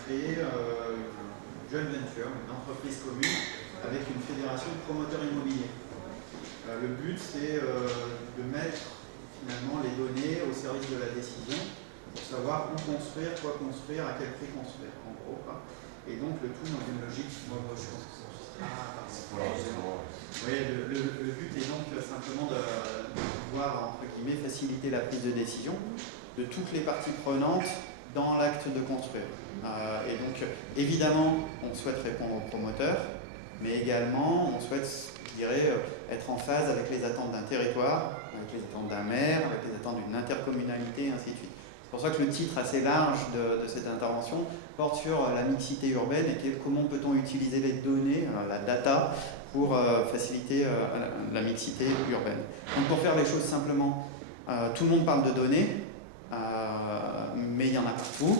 créé une joint venture, une entreprise commune avec une fédération de promoteurs immobiliers. Le but, c'est de mettre finalement les données au service de la décision pour savoir où construire, quoi construire, à quel prix construire, en gros. Et donc le tout dans une logique, moi je pense que oui, le but est donc simplement de pouvoir, entre guillemets, faciliter la prise de décision de toutes les parties prenantes dans l'acte de construire. Et donc, évidemment, on souhaite répondre aux promoteurs, mais également, on souhaite, je dirais, être en phase avec les attentes d'un territoire, avec les attentes d'un maire, avec les attentes d'une intercommunalité, et ainsi de suite. C'est pour ça que le titre assez large de cette intervention porte sur la mixité urbaine et comment peut-on utiliser les données, la data, pour faciliter la mixité urbaine. Donc pour faire les choses simplement, tout le monde parle de données, mais il y en a partout.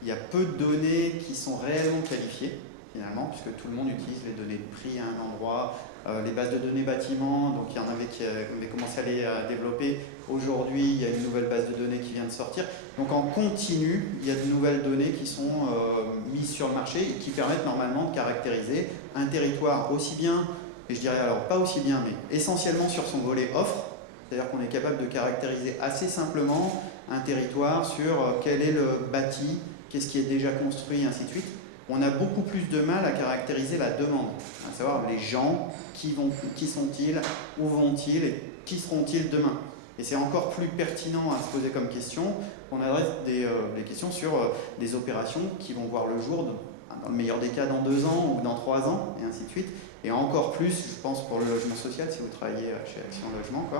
Il y a peu de données qui sont réellement qualifiées, finalement, puisque tout le monde utilise les données de prix à un endroit, les bases de données bâtiments, donc il y en avait qui avaient commencé à les développer. Aujourd'hui, il y a une nouvelle base de données qui vient de sortir. Donc en continu, il y a de nouvelles données qui sont mises sur le marché et qui permettent normalement de caractériser un territoire aussi bien, et je dirais alors pas aussi bien, mais essentiellement sur son volet offre, c'est-à-dire qu'on est capable de caractériser assez simplement un territoire sur quel est le bâti, qu'est-ce qui est déjà construit, ainsi de suite. On a beaucoup plus de mal à caractériser la demande, à savoir les gens, qui sont-ils, où vont-ils et qui seront-ils demain. Et c'est encore plus pertinent à se poser comme question. On adresse des questions sur des opérations qui vont voir le jour, dans le meilleur des cas, dans 2 ans ou dans 3 ans, et ainsi de suite. Et encore plus, je pense, pour le logement social, si vous travaillez chez Action Logement,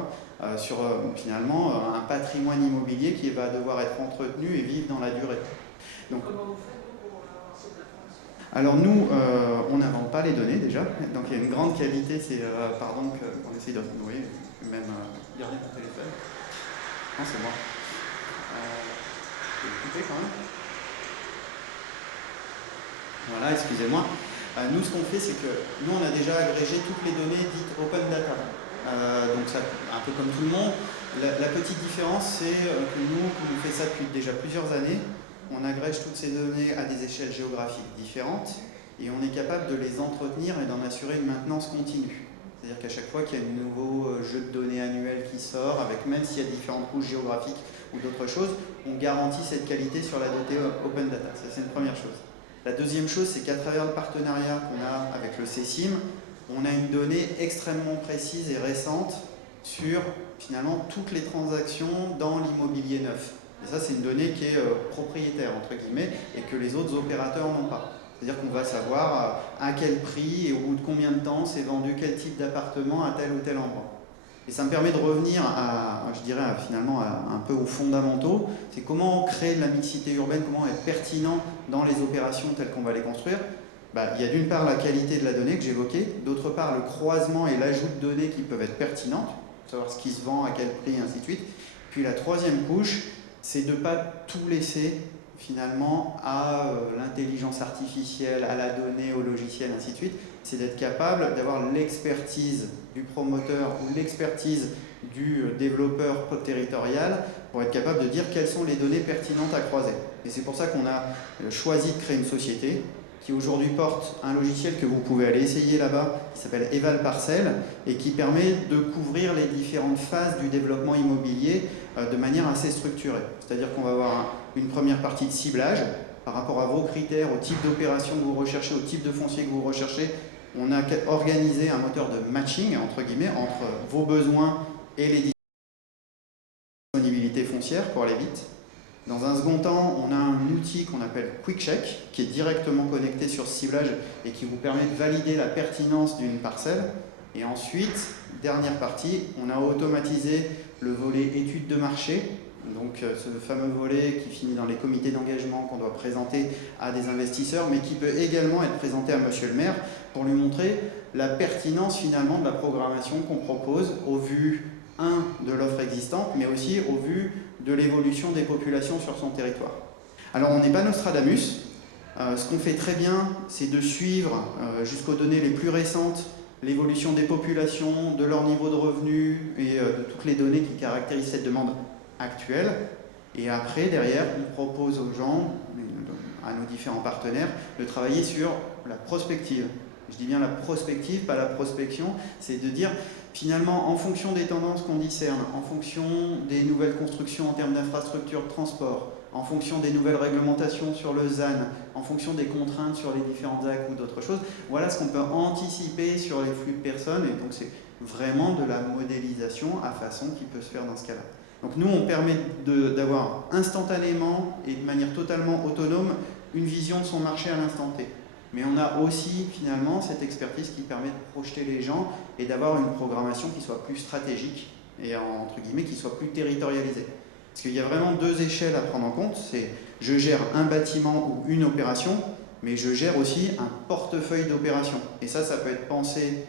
sur finalement un patrimoine immobilier qui va devoir être entretenu et vivre dans la durée. Donc, comment vous faites pour avoir cette information? Alors nous, on n'invente pas les données déjà, donc il y a une grande qualité, c'est pardon qu'on essaye de... Oui, même garder mon téléphone. Non, c'est moi. Je vais écouter quand même. Voilà, excusez-moi. Nous, ce qu'on fait, c'est que nous, on a déjà agrégé toutes les données dites open data. Donc, ça, un peu comme tout le monde. La petite différence, c'est que nous, comme on fait ça depuis déjà plusieurs années, on agrège toutes ces données à des échelles géographiques différentes et on est capable de les entretenir et d'en assurer une maintenance continue. C'est-à-dire qu'à chaque fois qu'il y a un nouveau jeu de données annuel qui sort, avec même s'il y a différentes couches géographiques ou d'autres choses, on garantit cette qualité sur la donnée open data. Ça, c'est une première chose. La deuxième chose, c'est qu'à travers le partenariat qu'on a avec le CECIM, on a une donnée extrêmement précise et récente sur finalement toutes les transactions dans l'immobilier neuf. Et ça, c'est une donnée qui est propriétaire, entre guillemets, et que les autres opérateurs n'ont pas. C'est-à-dire qu'on va savoir à quel prix et au bout de combien de temps s'est vendu quel type d'appartement à tel ou tel endroit. Et ça me permet de revenir je dirais, finalement un peu aux fondamentaux. C'est comment créer de la mixité urbaine, comment être pertinent dans les opérations telles qu'on va les construire. Il y a d'une part la qualité de la donnée que j'évoquais, d'autre part le croisement et l'ajout de données qui peuvent être pertinentes, savoir ce qui se vend, à quel prix, et ainsi de suite. Puis la troisième couche, c'est de ne pas tout laisser finalement à l'intelligence artificielle, à la donnée, au logiciel, ainsi de suite. C'est d'être capable d'avoir l'expertise du promoteur ou l'expertise du développeur territorial pour être capable de dire quelles sont les données pertinentes à croiser. Et c'est pour ça qu'on a choisi de créer une société qui aujourd'hui porte un logiciel que vous pouvez aller essayer là-bas, qui s'appelle Eval Parcel, et qui permet de couvrir les différentes phases du développement immobilier de manière assez structurée. C'est-à-dire qu'on va avoir une première partie de ciblage par rapport à vos critères, au type d'opération que vous recherchez, au type de foncier que vous recherchez. On a organisé un moteur de matching, entre guillemets, entre vos besoins et les disponibilités foncières, pour aller vite. Dans un second temps, on a un outil qu'on appelle QuickCheck, qui est directement connecté sur ce ciblage et qui vous permet de valider la pertinence d'une parcelle. Et ensuite, dernière partie, on a automatisé le volet études de marché, donc ce fameux volet qui finit dans les comités d'engagement qu'on doit présenter à des investisseurs, mais qui peut également être présenté à monsieur le maire pour lui montrer la pertinence finalement de la programmation qu'on propose au vu, de l'offre existante, mais aussi au vu de l'évolution des populations sur son territoire. Alors on n'est pas Nostradamus, ce qu'on fait très bien, c'est de suivre jusqu'aux données les plus récentes l'évolution des populations, de leur niveau de revenus et de toutes les données qui caractérisent cette demande actuelle. Et après, derrière, on propose aux gens à nos différents partenaires de travailler sur la prospective. Je dis bien la prospective, pas la prospection, c'est de dire finalement en fonction des tendances qu'on discerne, en fonction des nouvelles constructions en termes d'infrastructures de transport, en fonction des nouvelles réglementations sur le ZAN, en fonction des contraintes sur les différentes actes ou d'autres choses, voilà ce qu'on peut anticiper sur les flux de personnes, et donc c'est vraiment de la modélisation à façon qui peut se faire dans ce cas-là. Donc nous, on permet d'avoir instantanément et de manière totalement autonome une vision de son marché à l'instant T. Mais on a aussi finalement cette expertise qui permet de projeter les gens et d'avoir une programmation qui soit plus stratégique et entre guillemets qui soit plus territorialisée. Parce qu'il y a vraiment deux échelles à prendre en compte, c'est je gère un bâtiment ou une opération, mais je gère aussi un portefeuille d'opérations. Et ça peut être pensé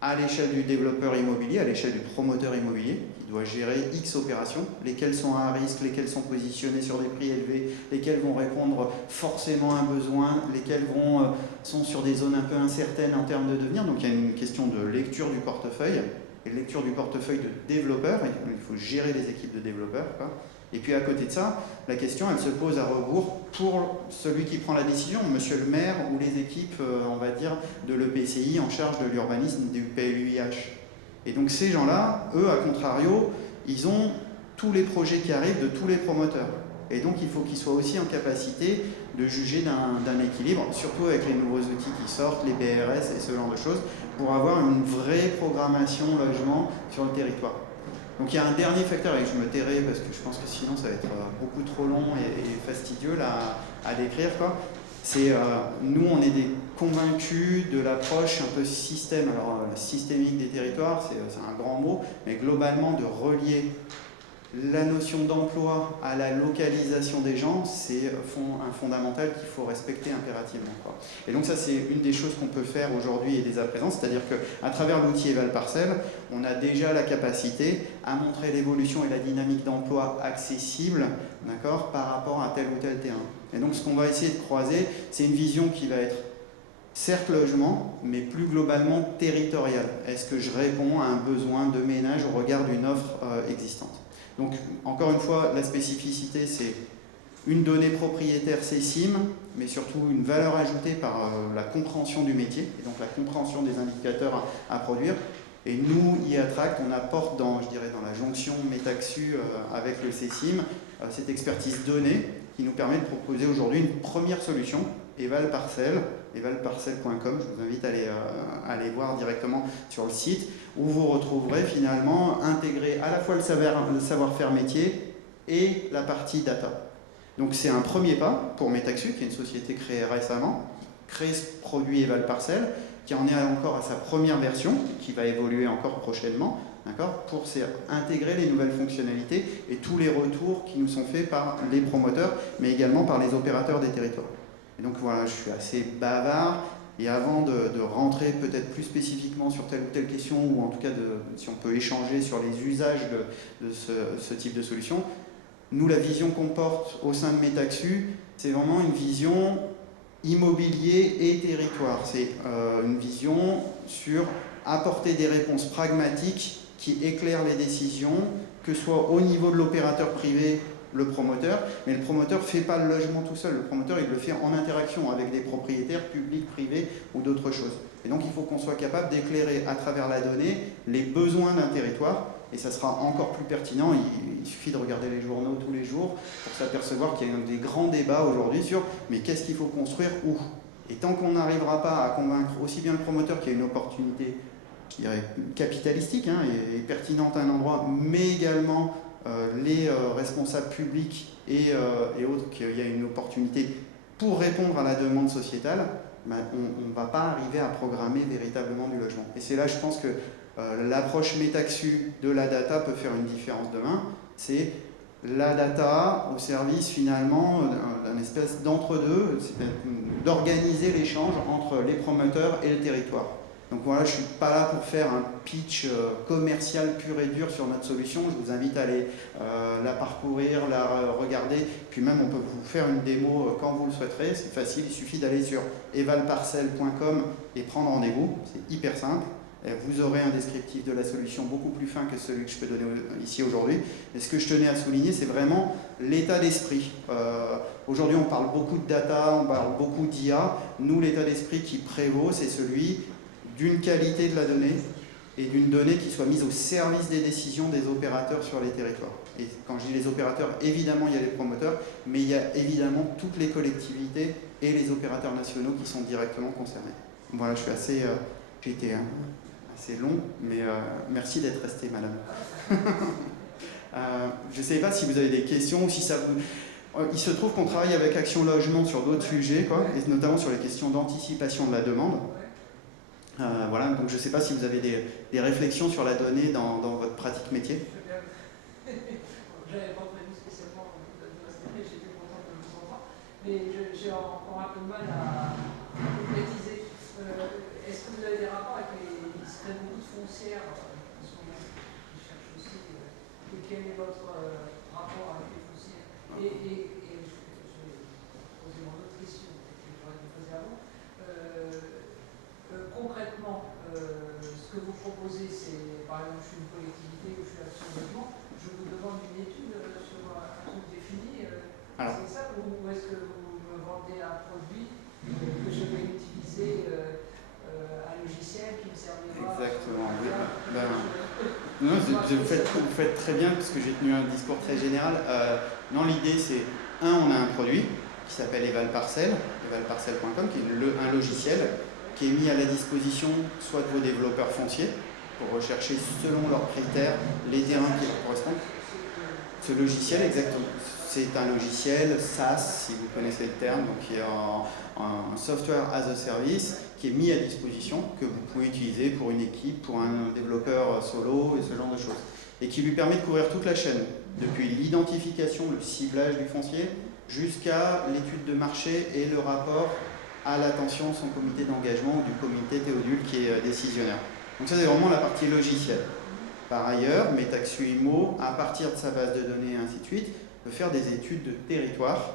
à l'échelle du développeur immobilier, à l'échelle du promoteur immobilier, qui doit gérer X opérations, lesquelles sont à risque, lesquelles sont positionnées sur des prix élevés, lesquelles vont répondre forcément à un besoin, lesquelles sont sur des zones un peu incertaines en termes de devenir. Donc il y a une question de lecture du portefeuille, et de lecture du portefeuille de développeurs, il faut gérer les équipes de développeurs, quoi. Et puis à côté de ça, la question elle se pose à rebours pour celui qui prend la décision, monsieur le maire ou les équipes, on va dire, de l'EPCI en charge de l'urbanisme du PLUIH. Et donc ces gens-là, eux, à contrario, ils ont tous les projets qui arrivent de tous les promoteurs. Et donc il faut qu'ils soient aussi en capacité de juger d'un équilibre, surtout avec les nouveaux outils qui sortent, les BRS et ce genre de choses, pour avoir une vraie programmation logement sur le territoire. Donc il y a un dernier facteur, et je me tairai parce que je pense que sinon ça va être beaucoup trop long et fastidieux là, à décrire, quoi. C'est nous on est des convaincus de l'approche un peu système, alors systémique des territoires, c'est un grand mot, mais globalement de relier la notion d'emploi à la localisation des gens, c'est un fondamental qu'il faut respecter impérativement, quoi. Et donc ça, c'est une des choses qu'on peut faire aujourd'hui et dès à présent, c'est-à-dire qu'à travers l'outil Eval Parcelle, on a déjà la capacité à montrer l'évolution et la dynamique d'emploi accessible, d'accord, par rapport à tel ou tel terrain. Et donc ce qu'on va essayer de croiser, c'est une vision qui va être certes logement, mais plus globalement territoriale. Est-ce que je réponds à un besoin de ménage au regard d'une offre existante? Donc, encore une fois, la spécificité, c'est une donnée propriétaire CSIM, mais surtout une valeur ajoutée par la compréhension du métier, et donc la compréhension des indicateurs à produire. Et nous, IATRACT, on apporte je dirais, dans la jonction Metaxu avec le CSIM, cette expertise donnée qui nous permet de proposer aujourd'hui une première solution, Eval Parcelle, evalparcelle.com, je vous invite à aller voir directement sur le site, où vous retrouverez finalement intégré à la fois le savoir-faire métier et la partie data. Donc c'est un premier pas pour Metaxu, qui est une société créée récemment, créer ce produit Eval Parcelle, qui en est encore à sa première version, qui va évoluer encore prochainement, pour intégrer les nouvelles fonctionnalités et tous les retours qui nous sont faits par les promoteurs, mais également par les opérateurs des territoires. Et donc voilà, je suis assez bavard, et avant de rentrer peut-être plus spécifiquement sur telle ou telle question, ou en tout cas si on peut échanger sur les usages de ce type de solution, nous, la vision qu'on porte au sein de Metaxu, c'est vraiment une vision immobilier et territoire. C'est une vision sur apporter des réponses pragmatiques qui éclairent les décisions, que ce soit au niveau de l'opérateur privé, le promoteur, mais le promoteur ne fait pas le logement tout seul, le promoteur il le fait en interaction avec des propriétaires publics, privés ou d'autres choses. Et donc il faut qu'on soit capable d'éclairer à travers la donnée les besoins d'un territoire, et ça sera encore plus pertinent, il suffit de regarder les journaux tous les jours pour s'apercevoir qu'il y a des grands débats aujourd'hui sur mais qu'est-ce qu'il faut construire où. Et tant qu'on n'arrivera pas à convaincre aussi bien le promoteur qu'il y a une opportunité, je dirais capitalistique et pertinente à un endroit, mais également les responsables publics et autres, qu'il y a une opportunité pour répondre à la demande sociétale, on ne va pas arriver à programmer véritablement du logement. Et c'est là, je pense que l'approche Metaxu de la data peut faire une différence demain. C'est la data au service finalement d'un espèce d'entre-deux, c'est d'organiser l'échange entre les promoteurs et le territoire. Donc voilà, je ne suis pas là pour faire un pitch commercial pur et dur sur notre solution. Je vous invite à aller la parcourir, la regarder. Puis même, on peut vous faire une démo quand vous le souhaiterez. C'est facile, il suffit d'aller sur evalparcelle.com et prendre rendez-vous. C'est hyper simple. vous aurez un descriptif de la solution beaucoup plus fin que celui que je peux donner ici aujourd'hui. Et ce que je tenais à souligner, c'est vraiment l'état d'esprit. Aujourd'hui, on parle beaucoup de data, on parle beaucoup d'IA. Nous, l'état d'esprit qui prévaut, c'est celui d'une qualité de la donnée et d'une donnée qui soit mise au service des décisions des opérateurs sur les territoires. Et quand je dis les opérateurs, évidemment, il y a les promoteurs, mais il y a évidemment toutes les collectivités et les opérateurs nationaux qui sont directement concernés. Voilà, je suis assez... j'ai été assez long, mais merci d'être resté, madame. Je ne sais pas si vous avez des questions ou si ça vous... Il se trouve qu'on travaille avec Action Logement sur d'autres sujets, quoi, et notamment sur les questions d'anticipation de la demande. Voilà, donc je ne sais pas si vous avez des réflexions sur la donnée dans votre pratique métier. J'avais pas prévu spécialement de rester, mais j'étais contente de vous entendre. Mais j'ai encore un peu de mal à concrétiser. Est-ce que vous avez des rapports avec les très beaucoup de foncières en ce moment qui cherchent aussi et quel est votre rapport avec les foncières? Et je vais poser une autre question que j'aurais dû poser avant. Concrètement, ce que vous proposez, c'est, par exemple, je suis une collectivité ou je suis Action Logement, je vous demande une étude sur un truc défini, c'est ça, ou est-ce que vous me vendez un produit que je vais utiliser, un logiciel qui me servira? Exactement, oui. Non, vous faites très bien, parce que j'ai tenu un discours très général. Non, l'idée, c'est, on a un produit qui s'appelle Evalparcel, evalparcel.com, qui est un logiciel qui est mis à la disposition soit de vos développeurs fonciers, pour rechercher selon leurs critères les terrains qui leur correspondent. Ce logiciel, exactement, c'est un logiciel SaaS, si vous connaissez le terme, donc qui est un software as a service, qui est mis à disposition, que vous pouvez utiliser pour une équipe, pour un développeur solo et ce genre de choses. Et qui lui permet de couvrir toute la chaîne, depuis l'identification, le ciblage du foncier, jusqu'à l'étude de marché et le rapport à l'attention de son comité d'engagement ou du comité Théodule qui est décisionnaire. Donc ça, c'est vraiment la partie logicielle. Par ailleurs, Metaxuimo, à partir de sa base de données et ainsi de suite, peut faire des études de territoire.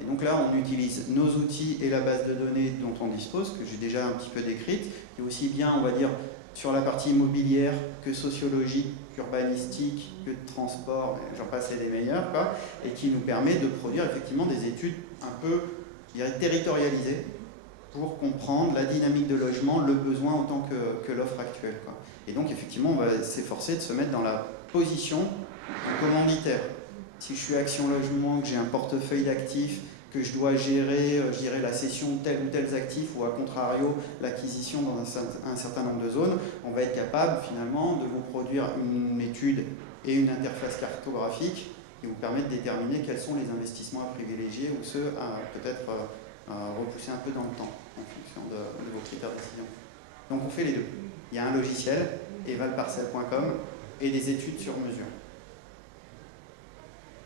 Et donc là, on utilise nos outils et la base de données dont on dispose, que j'ai déjà un petit peu décrite, et aussi bien, on va dire, sur la partie immobilière que sociologique, qu'urbanistique, que de transport, j'en passe et des meilleurs, quoi, et qui nous permet de produire effectivement des études un peu, je dirais, territorialisées, pour comprendre la dynamique de logement, le besoin autant que l'offre actuelle, quoi. Et donc, effectivement, on va s'efforcer de se mettre dans la position du commanditaire. Si je suis Action Logement, que j'ai un portefeuille d'actifs, que je dois gérer, je dirais, la cession de tels ou tels actifs, ou à contrario, l'acquisition dans un certain nombre de zones, on va être capable, finalement, de vous produire une étude et une interface cartographique qui vous permet de déterminer quels sont les investissements à privilégier ou ceux à peut-être repousser un peu dans le temps en fonction de vos critères de décision. Donc on fait les deux. Il y a un logiciel, evalparcel.com, et des études sur mesure.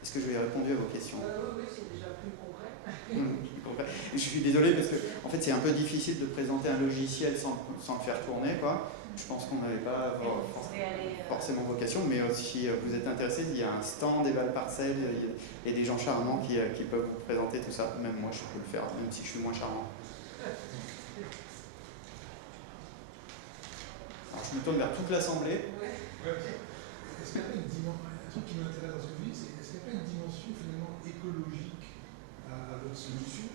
Est-ce que je vais répondu à vos questions? Oui, c'est déjà plus concret. Je suis désolé parce que en fait, c'est un peu difficile de présenter un logiciel sans le faire tourner, quoi. Je pense qu'on n'avait pas forcément vocation, mais si vous êtes intéressé, il y a un stand Evalparcel et des gens charmants qui peuvent vous présenter tout ça. Même moi, je peux le faire, même si je suis moins charmant. Alors, je me tourne vers toute l'Assemblée. Est-ce qu'il y a une dimension, un truc qui m'intéresse dans ce que vous dites, c'est est-ce qu'il n'y a pas une dimension finalement écologique à votre solution,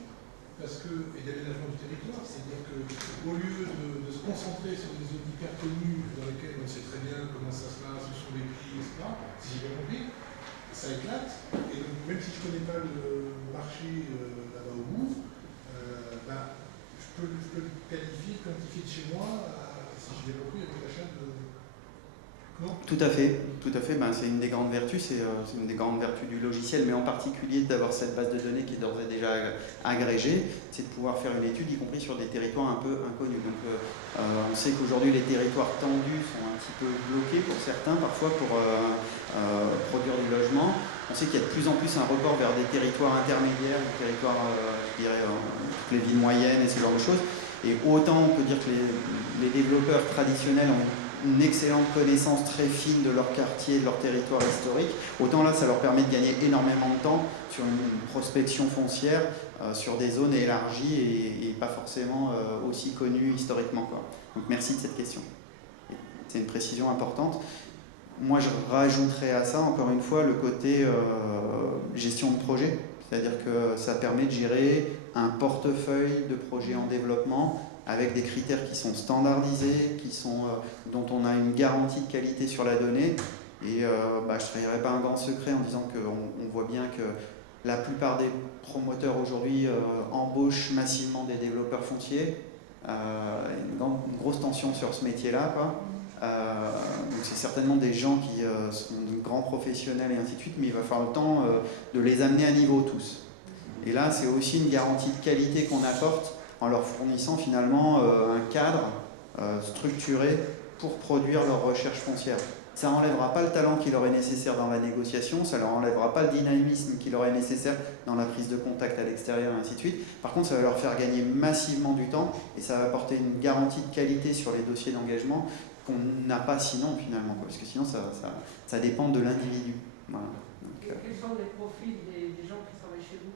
parce que, et d'aménagement du territoire, c'est-à-dire qu'au lieu de se concentrer sur des zones hyper connues dans lesquelles on sait très bien comment ça se passe, où sont les prix, etc., si j'ai bien compris, ça éclate, et donc même si je ne connais pas le marché là-bas au bout, je peux le quantifier de chez moi, si j'ai bien compris, avec l'achat de... Non. Tout à fait. C'est une des grandes vertus, c'est une des grandes vertus du logiciel, mais en particulier d'avoir cette base de données qui est d'ores et déjà agrégée, c'est de pouvoir faire une étude, y compris sur des territoires un peu inconnus. Donc, on sait qu'aujourd'hui les territoires tendus sont un petit peu bloqués pour certains, parfois pour produire du logement. On sait qu'il y a de plus en plus un report vers des territoires intermédiaires, des territoires, je dirais, toutes les villes moyennes et ce genre de choses. Et autant on peut dire que les développeurs traditionnels ont une excellente connaissance très fine de leur quartier, de leur territoire historique, autant là ça leur permet de gagner énormément de temps sur une prospection foncière sur des zones élargies et pas forcément aussi connues historiquement, quoi. Donc merci de cette question. C'est une précision importante. Moi, je rajouterais à ça, encore une fois, le côté gestion de projet. C'est-à-dire que ça permet de gérer un portefeuille de projets en développement avec des critères qui sont standardisés, dont on a une garantie de qualité sur la donnée. Et je ne trahirais pas un grand secret en disant qu'on voit bien que la plupart des promoteurs aujourd'hui embauchent massivement des développeurs fonciers. Une grosse tension sur ce métier-là, quoi. Donc c'est certainement des gens qui sont de grands professionnels et ainsi de suite, mais il va falloir le temps de les amener à niveau tous. Et là, c'est aussi une garantie de qualité qu'on apporte en leur fournissant finalement un cadre structuré pour produire leur recherche foncière. Ça n'enlèvera pas le talent qui leur est nécessaire dans la négociation, ça ne leur enlèvera pas le dynamisme qui leur est nécessaire dans la prise de contact à l'extérieur et ainsi de suite. Par contre, ça va leur faire gagner massivement du temps et ça va apporter une garantie de qualité sur les dossiers d'engagement qu'on n'a pas sinon finalement, parce que sinon ça dépend de l'individu. Voilà. Quels sont les profils des gens qui travaillent chez vous?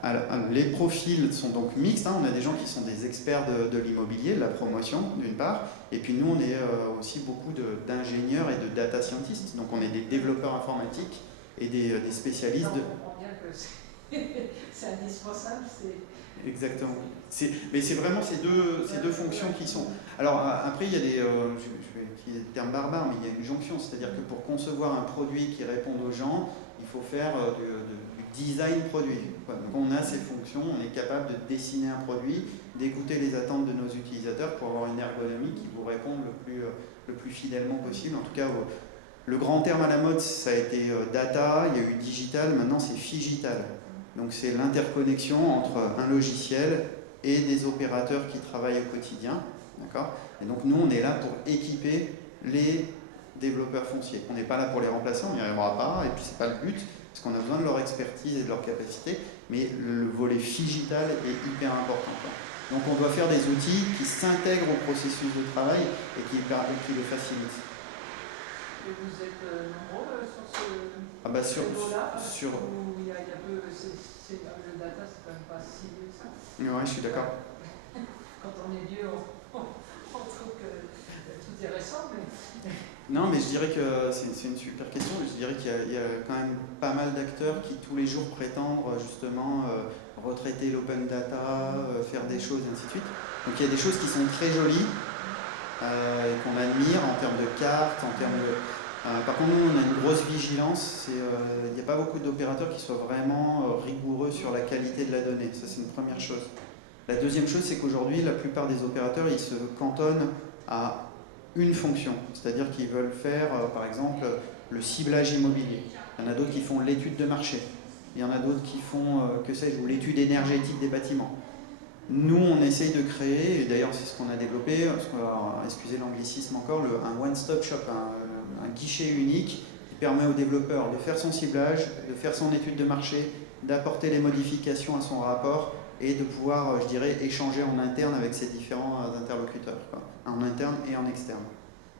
Alors, les profils sont donc mixtes, hein. On a des gens qui sont des experts de l'immobilier, de la promotion d'une part, et puis nous on est aussi beaucoup d'ingénieurs et de data scientists, donc on est des développeurs informatiques et des spécialistes On comprend bien que c'est indispensable. Exactement. Mais c'est vraiment ces deux fonctions qui sont... Alors après il y a je vais utiliser le terme barbare, mais il y a une jonction, c'est-à-dire que pour concevoir un produit qui réponde aux gens, il faut faire du design produit. Donc on a ces fonctions, on est capable de dessiner un produit, d'écouter les attentes de nos utilisateurs pour avoir une ergonomie qui vous réponde le plus fidèlement possible. En tout cas, le grand terme à la mode, ça a été data, il y a eu digital, maintenant c'est phygital. Donc c'est l'interconnexion entre un logiciel et des opérateurs qui travaillent au quotidien. D'accord ? Et donc nous, on est là pour équiper les développeurs fonciers. On n'est pas là pour les remplacer, on n'y arrivera pas, et puis c'est pas le but, parce qu'on a besoin de leur expertise et de leur capacité, mais le volet phygital est hyper important, quoi. Donc on doit faire des outils qui s'intègrent au processus de travail et qui le facilitent. Et vous êtes nombreux sur ce niveau-là où il y a peu, le data, c'est quand même pas si vieux que ça. Oui, je suis d'accord. Quand on est vieux, on trouve que tout est récent, mais... Non, mais je dirais que c'est une super question. Je dirais qu'il y a quand même pas mal d'acteurs qui tous les jours prétendent justement retraiter l'open data, faire des choses, et ainsi de suite. Donc il y a des choses qui sont très jolies et qu'on admire en termes de cartes, en termes de... par contre, nous, on a une grosse vigilance. Il n'y a pas beaucoup d'opérateurs qui soient vraiment rigoureux sur la qualité de la donnée. Ça, c'est une première chose. La deuxième chose, c'est qu'aujourd'hui, la plupart des opérateurs, ils se cantonnent à une fonction. C'est-à-dire qu'ils veulent faire, par exemple, le ciblage immobilier. Il y en a d'autres qui font l'étude de marché. Il y en a d'autres qui font, que sais-je, l'étude énergétique des bâtiments. Nous, on essaye de créer, et d'ailleurs c'est ce qu'on a développé, excusez l'anglicisme encore, un one-stop shop, un guichet unique qui permet au développeur de faire son ciblage, de faire son étude de marché, d'apporter les modifications à son rapport et de pouvoir, je dirais, échanger en interne avec ses différents interlocuteurs, quoi, en interne et en externe.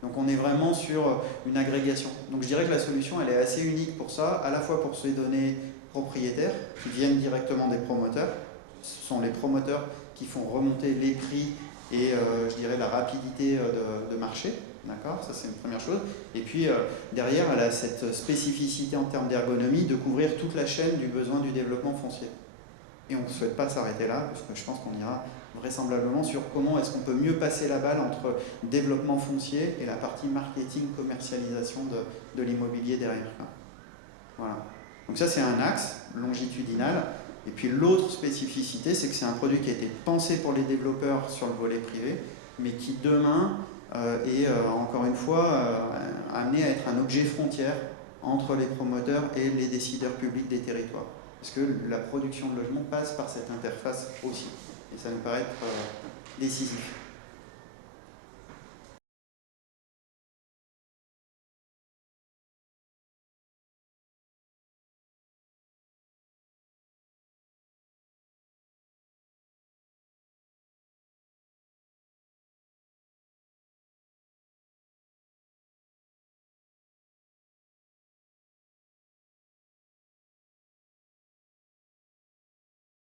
Donc on est vraiment sur une agrégation. Donc je dirais que la solution, elle est assez unique pour ça, à la fois pour ces données propriétaires qui viennent directement des promoteurs. Ce sont les promoteurs qui font remonter les prix et je dirais la rapidité de marché. D'accord ? Ça c'est une première chose. Et puis derrière, elle a cette spécificité en termes d'ergonomie de couvrir toute la chaîne du besoin du développement foncier. Et on ne souhaite pas s'arrêter là, parce que je pense qu'on ira vraisemblablement sur comment est-ce qu'on peut mieux passer la balle entre développement foncier et la partie marketing, commercialisation de l'immobilier derrière. Voilà. Donc ça c'est un axe longitudinal. Et puis l'autre spécificité, c'est que c'est un produit qui a été pensé pour les développeurs sur le volet privé, mais qui demain est encore une fois amené à être un objet frontière entre les promoteurs et les décideurs publics des territoires. Parce que la production de logement passe par cette interface aussi. Et ça nous paraît être décisif.